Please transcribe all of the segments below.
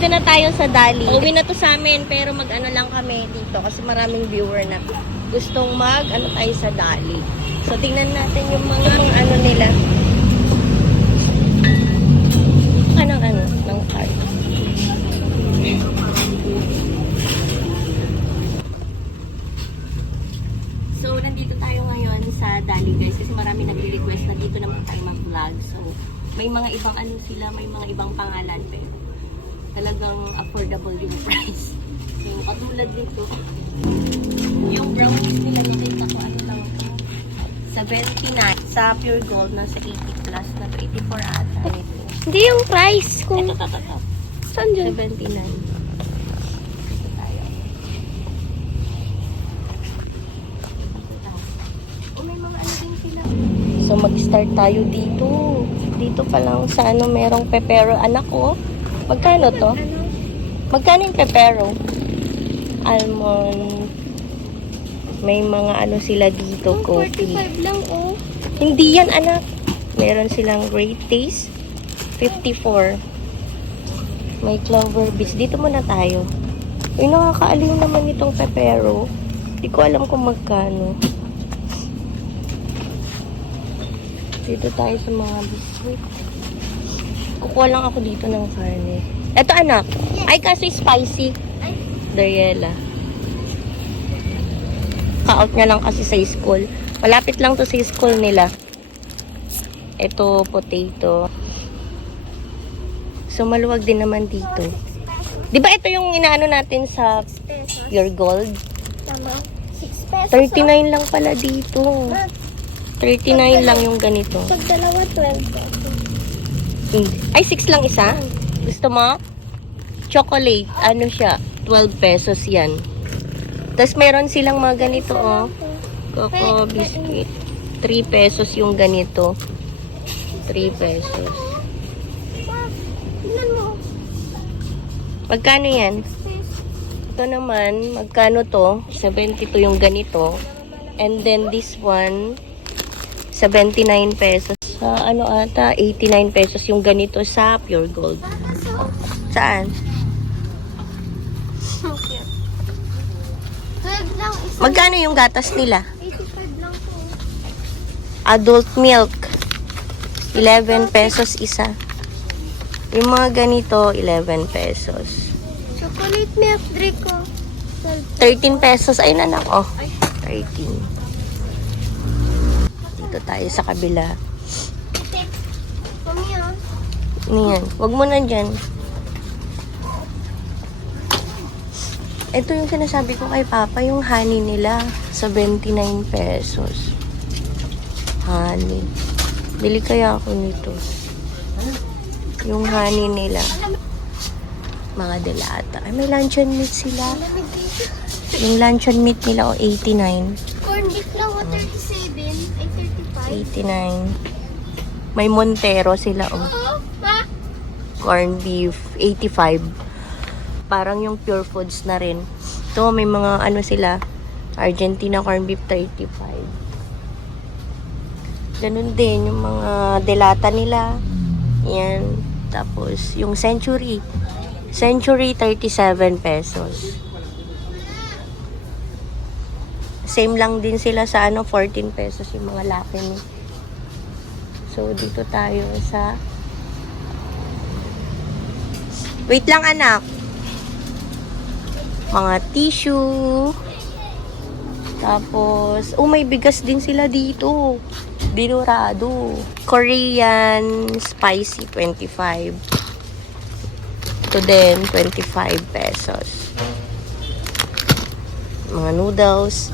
Nandito na tayo sa Dali. Uwi na to sa amin, pero mag-ano lang kami dito kasi maraming viewer na gustong mag-ano tayo sa Dali. So, tingnan natin yung mga ano nila. Ano, ng card. So, nandito tayo ngayon sa Dali, guys, kasi marami nagre-request na dito naman tayo mag-vlog. So, may mga ibang ano sila, may mga ibang pangalan, pero talagang affordable yung price. So, katulad dito, yung brownies nila, nakita ko ano lang ito, 79. Sa Pure Gold, nasa 80 plus na to, 84 ata. Ito. Hindi yung price ko. Ito. Saan dyan? 79. Ito tayo. May mga ano din sila. So, mag-start tayo dito. Dito pa lang sa ano, merong pepero. Anak ko, magkano to? Magkano yung pepero? Almond. May mga ano sila dito, coffee. 45 lang, oh. Hindi yan, anak. Meron silang great taste. 54. May clover beets. Dito muna tayo. Uy, nakakaaliw naman itong pepero. Hindi ko alam kung magkano. Dito tayo sa mga biscuit. Kukuha lang ako dito ng karne. Eto, anak. Ay, kasi spicy. Dariela. Ka-out niya lang kasi sa school. Malapit lang to sa school nila. Ito, potato. So, maluwag din naman dito. Di ba ito yung inaano natin sa Pure Gold? Tama. 6 pesos. 39 lang pala dito. 39 lang yung ganito. Pag dalawa, 12 pesos. Ay, 6 lang isa? Gusto mo? Chocolate. Ano siya? 12 pesos yan. Tapos meron silang mga ganito, oh. Coco biscuit. 3 pesos yung ganito. 3 pesos. Tingnan mo. Magkano yan? Ito naman, magkano to? 72 yung ganito. And then this one, 79 pesos. Sa ano ata, 89 pesos yung ganito sa Pure Gold. Saan? So cute. 12 lang isa. Magkano yung gatas nila? 85 lang po. Adult milk. 11 pesos isa. Yung mga ganito, 11 pesos. Chocolate milk drink ko. 13 pesos. Ayun, anak, oh. 13. Dito tayo sa kabila. Mami, ah. Ano yan? Huwag mo na dyan. Ito yung sinasabi ko kay Papa, yung honey nila. 79 pesos. Honey. Bili kaya ako nito. Yung honey nila. Mga delata. Ay, may luncheon meat sila. Yung luncheon meat nila, 89. Corn beef lang, 37. Ay, 35. 89. May Montero sila, oh. Oo, ma. Corn beef, 85. Parang yung Pure Foods na rin. Ito, may mga ano sila. Argentina corn beef, 35. Ganun din, yung mga delata nila. Yan. Tapos, yung Century. Century, 37 pesos. Same lang din sila sa ano, 14 pesos yung mga Lucky Me. So, dito tayo sa... Wait lang, anak. Mga tissue. Tapos, oh, may bigas din sila dito. Dinurado. Korean spicy, 25. Ito din, 25 pesos. Mga noodles.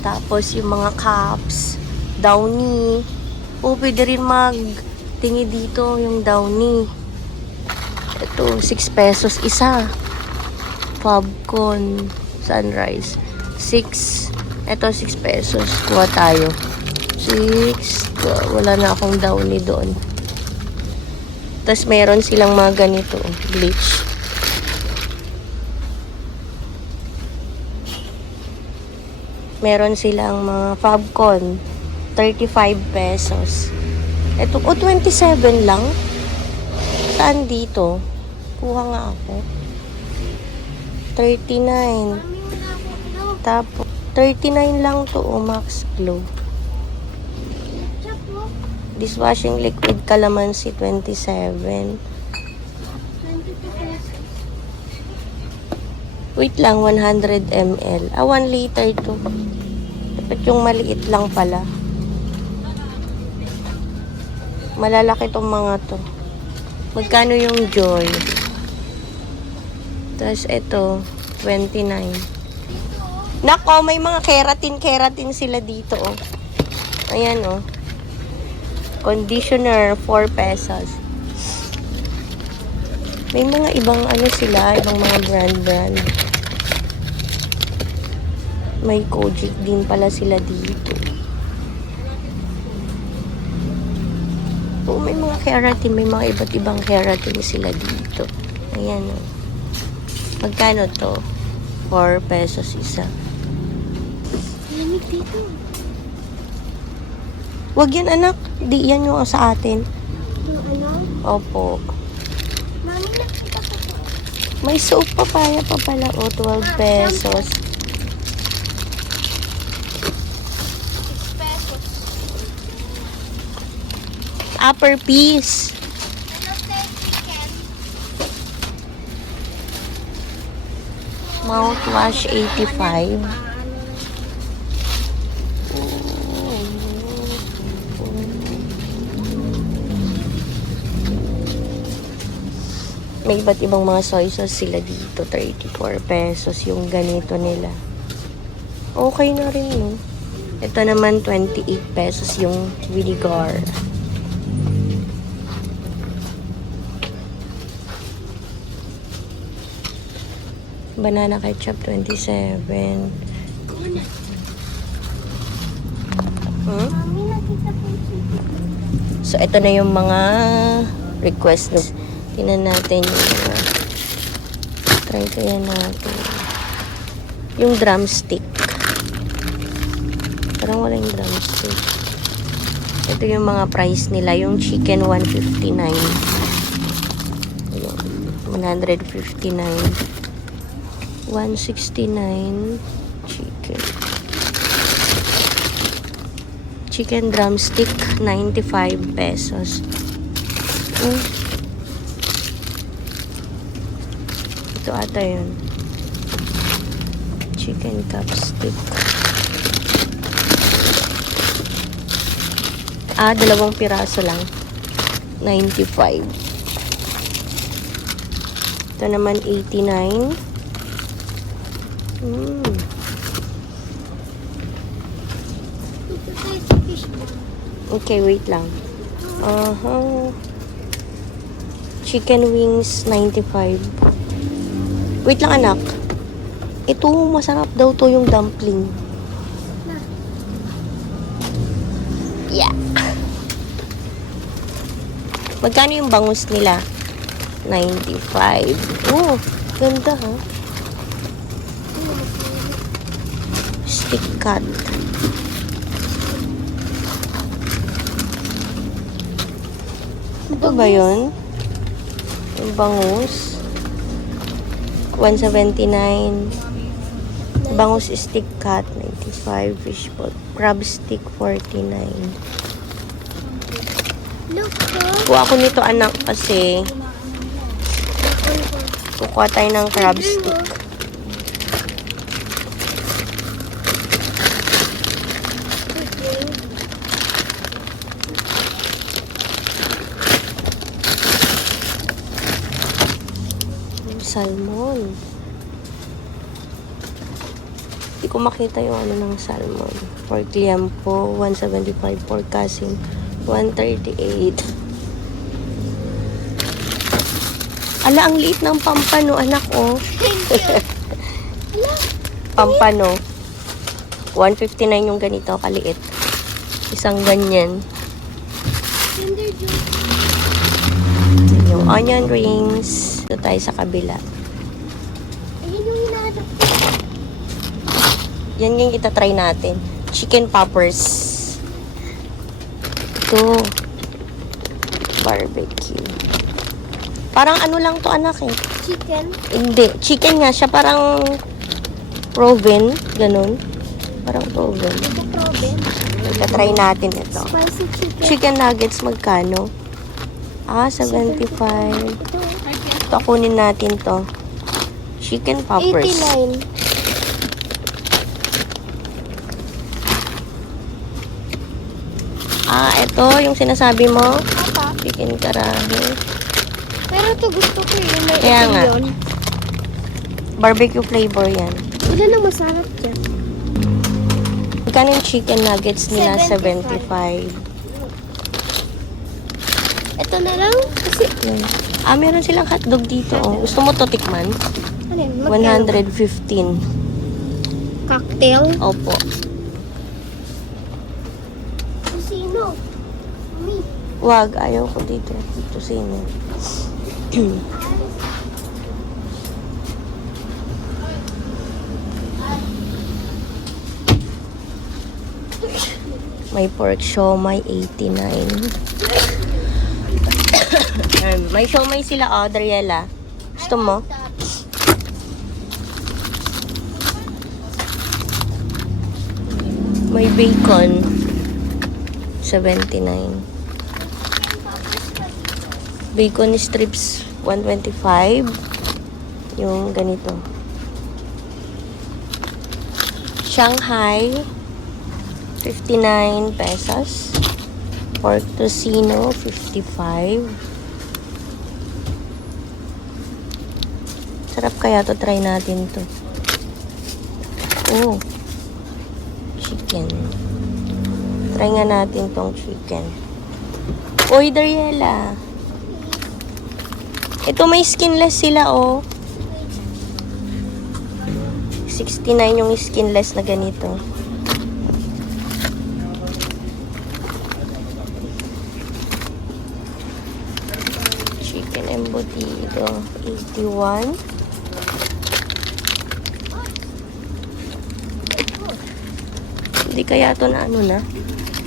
Tapos, yung mga cups. Downy. Oh, pwede rin magtingi dito yung Downy. Ito, 6 pesos isa. Popcorn. Sunrise. 6. Ito, 6 pesos. Kuha tayo. 6. Wala na akong Downy doon. Tapos, meron silang mga ganito. Bleach. Meron silang mga Fabcon. 35 pesos. Ito, 27 lang. Saan dito? Kuha nga ako. 39. Mami, wala ako. Ano? Tapos, 39 lang to, Max Glow. Ketchup mo. Dishwashing liquid calamansi, 27. 22 pesos. Wait lang, 100 ml. 1 liter to. Dapat yung maliit lang pala. Malalaki tong mga to. Magkano yung Joy? Tapos ito, 29. Nako, may mga keratin sila dito, oh. Ayan, oh. Conditioner, 4 pesos. May mga ibang ano sila, ibang mga brand. May Kojic din pala sila dito. Oh, may mga keratin, may mga iba't ibang keratin sila dito. Ayan, oh. Magkano to? 4 pesos isa. Lamig dito. Wag yan, anak. Di yan yung sa atin. Yung ano? Opo. Mami, nakita ko to. May soap papaya pa pala. O, 12 pesos. 6 pesos. Upper piece. Ano tayo chicken? Mouthwash, 85. May iba't ibang mga soy sauce sila dito. 34 pesos yung ganito nila. Okay na rin, no? Ito naman, 28 pesos yung vinegar. Banana ketchup, 27. Hmm? Mami, nakita ko yung chicken. So, ito na yung mga request na tingnan natin yung try kaya natin. Yung drumstick. Parang wala yung drumstick. Ito yung mga price nila. Yung chicken, 159. Ayun, 159. 169 chicken. Chicken drumstick, 95 pesos. Ito ata yun. Chicken chopstick. Dalawang piraso lang. 95. Ito naman, 89. Dito tayo sa fishbowl. Okay, wait lang. Chicken wings, 95. Wait lang, anak. Ito, masarap daw to yung dumpling. Na. Yeah. Magkano yung bangus nila? 95. Oh, ganda, ha? Stick cut. Ito ba yun? Yung bangus. 179. Bangus stick cut, 95. Fish ball. Crab stick, 49. Look po. Kuha ko nito, anak, kasi kukuha tayo ng crab stick. Salmon. Hindi ko makita yung ano ng salmon. Pork liampo, 175. Pork casing, 138. Ala, ang liit ng pampano, anak, oh. Pampano. 159 yung ganito, kaliit. Isang ganyan. Kinder Joy. Yung onion rings. Ito tayo sa kabila. Ayun yung hinahanap ko. Yan yung itatry natin. Chicken poppers. Ito. Barbecue. Parang ano lang to anak eh. Chicken. Hindi. Chicken nga siya. Parang proven. Ganun. Parang proven. Ito proven. Try natin ito. Spicy chicken. Chicken nuggets magkano? 75. Ito. Ito, kunin natin to. Chicken poppers. 89. Ito yung sinasabi mo. Apa? Chicken karahe. Pero ito gusto ko yun. May Kaya itim nga. yun. Barbecue flavor yan. Ilan ang masarap dyan? Magkano yung chicken nuggets nila? 75. 75. Ito na lang. Kasi, Yan. Meron silang hotdog dito. Oh. Gusto mo to tikman? ano yun? Magkano? 115. Cocktail. Opo. Sino? Me. Wag, ayaw ko dito. Ito sino. May pork siomai, 89. May siomai sila, Adriela. Gusto mo? May bacon, 79. Bacon strips, 125. Yung ganito. Shanghai, 59 pesos. Pork tocino, 55. Sarap kaya to, try natin to. Oh. Chicken. Try nga natin tong chicken. Uy, Dariela. Ito may skinless sila, oh. 69 yung skinless na ganito. Chicken embutido, 81. Hindi kaya to na ano na.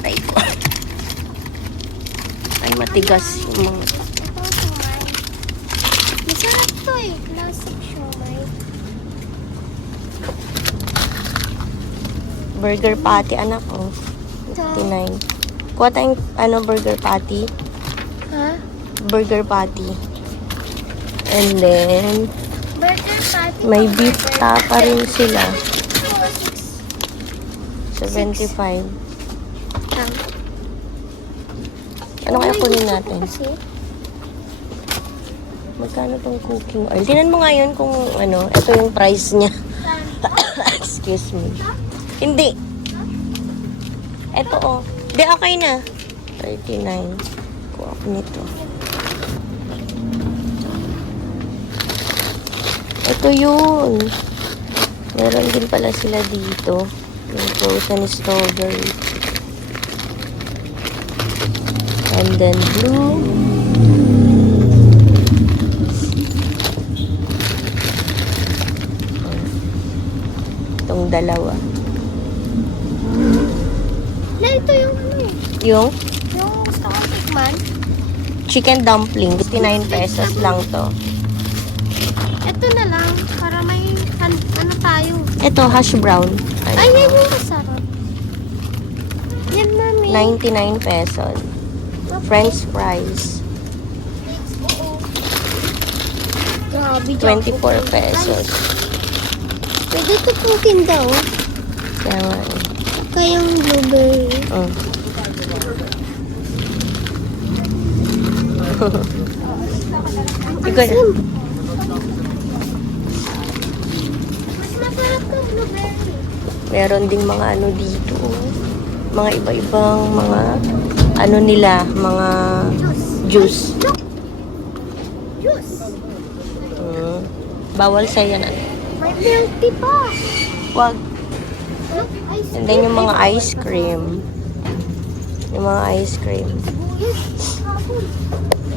Try ko. Ay, matigas yung mga... Ito, siomai. Masarap to eh. Classic siomai. Burger patty, anak, oh. 59. Kuha tayong, burger patty. Ha? Burger patty. And then, Burger patty. may pang beef burger. tapa rin sila. 75. Ano kaya kunin natin? Kasi, Magkano tong cooking oil? Tingnan mo ngayon kung ito yung price niya. Excuse me. Hindi. Ito, oh. Di, okay na. 39. Kuha ko nito. Ito yun. Meron din pala sila dito. Yung frozen strawberry. And then blue. Itong dalawa. na ito yung ano eh. Yung Yung gusto ko tikman. chicken dumpling. 59 pesos lang to. Ito na lang. Para may ano tayo. Ito, hash brown. Ay, yan yung masarap. Yan, mami. 99 pesos. French fries. Grabe, 24 pesos. Pwede ito pong tinda, oh. Kaya nga eh. Kayang blueberry. Oh. Ikaw na. Mas masarap kang blueberry. Meron ding mga dito. Mga iba-ibang mga nila, mga juice. Juice. Bawal sa'yo na. May milk tea pa. Wag. Look, ice And then yung mga ice cream. Yung mga ice cream. Yes.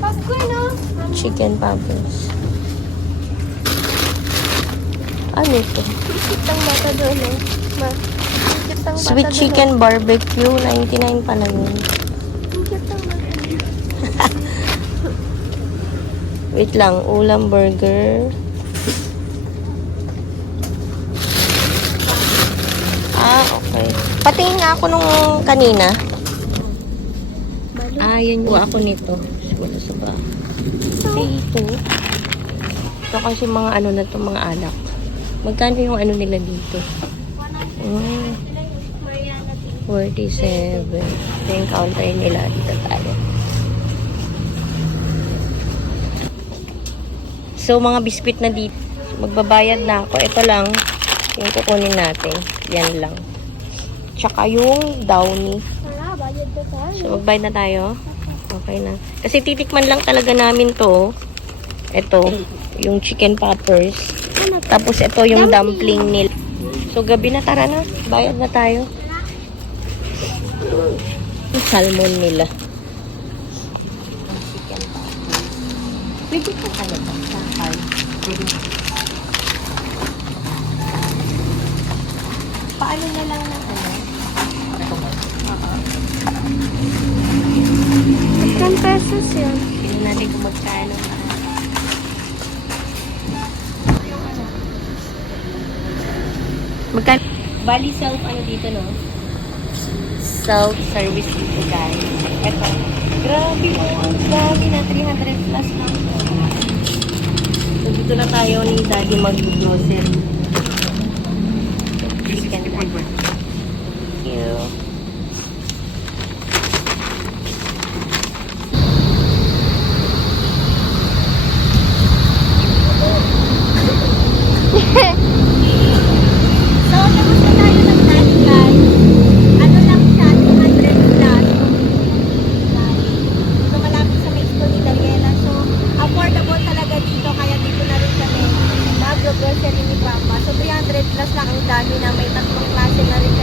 Popcorn, oh. Chicken poppers. Ano ito? Kitang mata doon, oh. Kitang Sweet mata chicken barbecue. 99 pala yun. Kitang mata. Wait lang, ulam burger. Okay. Patingin nga ako nung kanina. Yan yung ako nito. Wala sa ba? Ito. Ito kasi mga ano na to, mga alak. Magkano yung ano nila dito? 47. Ito yung counter nila. Dito tayo. So, mga biskwit na dito. Magbabayad na ako. Ito lang. Yung kukunin natin. Yan lang. Tsaka yung downy. Wala, bayad na tayo. So, magbayad na tayo. Okay na. Kasi titikman lang talaga namin to. Ito. Yung chicken poppers. Tapos ito yung dumpling nila. So, gabi na. Tara na. Bayad na tayo. Yung salmon nila. Chicken poppers. Pwede po kayo ba? Sa card. Paano na lang ng ano? 10 pesos yun. Tingnan natin kung magkano. Magkano? Bali self ano dito no? Self-service dito guys. Eto. Grabe mo. Ang dami na 300 plus lang. So dito na tayo ni Daddy mag-grocery. Thank you. So, tapos na tayo ng dali guys. Ano lang siya, 200 plus. So, malapit sa main school ni Daniela. So, affordable talaga dito. Kaya dito na rin kami mag-grocery ni Papa. So, 300 plus lang ang dami na may tatlong klase na rin